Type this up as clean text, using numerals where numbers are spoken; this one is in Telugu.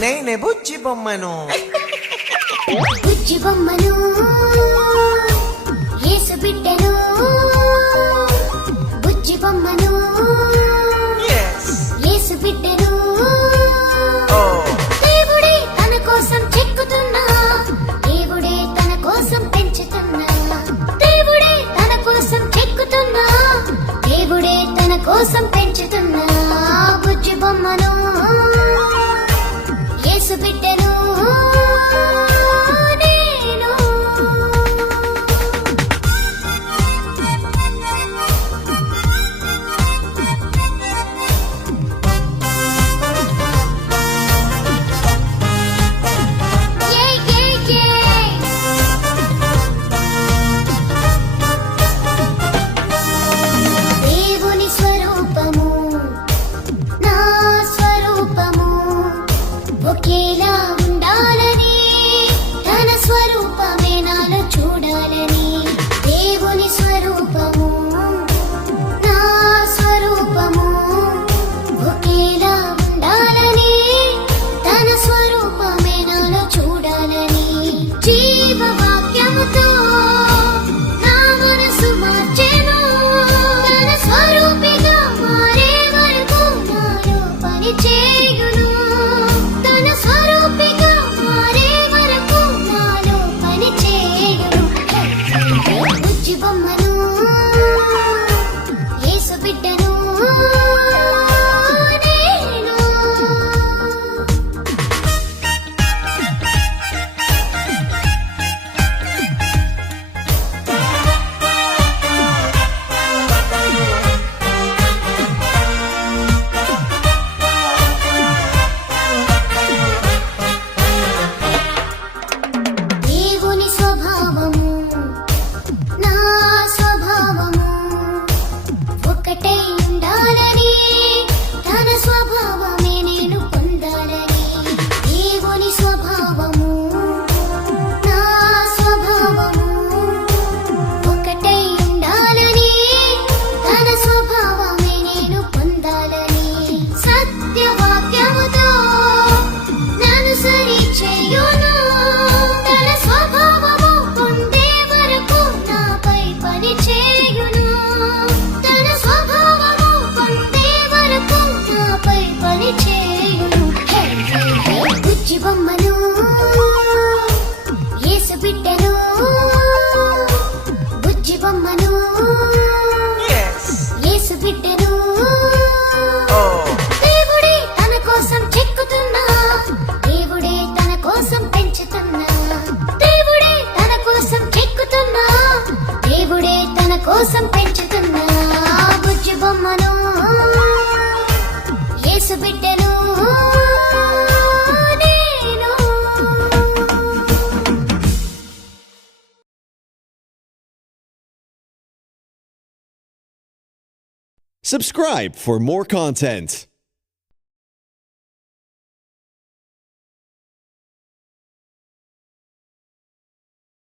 నేనే బుజ్జి బొమ్మను బుజ్జి బొమ్మను యేసు బిడ్డను బుజ్జి బొమ్మను యేసు బిడ్డను దేవుడే తన కోసం చెక్కుతున్నా దేవుడే తన కోసం పెంచుతున్నా దేవుడే తన కోసం చెక్కుతున్నా దేవుడే తన కోసం పెంచుతున్నా బుజ్జి బొమ్మను యేసు బిడ్డను నేను దేవుని స్వరూపము నా స్వరూపము ఒకేలా ఉండాలని తన స్వరూపమే నాలో చూడాలని దేవుని స్వరూపము నా స్వరూపము ఒకేలా ఉండాలని తన స్వరూపమే నాలో చూడాలని జీవవాక్యముతో నా మనసు మార్చెను తన స్వరూపిగా మారే వరకు నాలో పని చేయును తన స్వరూపిగా మారే వరకు నాలో పని చేయును బుజ్జి బొమ్మను యేసు బిడ్డను నేను దేవుని స్వభావము నా స్వభావము ఒకటై ఉండాలని తన స్వభావమే నేను పొందాలని దేవుని స్వభావము నా స్వభావము ఒకటై ఉండాలని తన స్వభావమే నేను పొందాలని సత్యవాక్యముతో నన్ను సరి చేయును తన స్వభావము పొందే వరకు నాపై పని చేయును తన స్వభావము పొందే వరకు నాపై పని చేయును బుజ్జి బొమ్మను యేసు బిడ్డను బుజ్జి బొమ్మను యేసు బిడ్డను దేవుడే తన కోసం చెక్కుతున్నా దేవుడే తన కోసం పెంచుతున్నా దేవుడే తన కోసం చెక్కుతున్నా దేవుడే తన కోసం పెంచుతున్నా బుజ్జి బొమ్మను యేసు బిడ్డను నేను Subscribe for more content.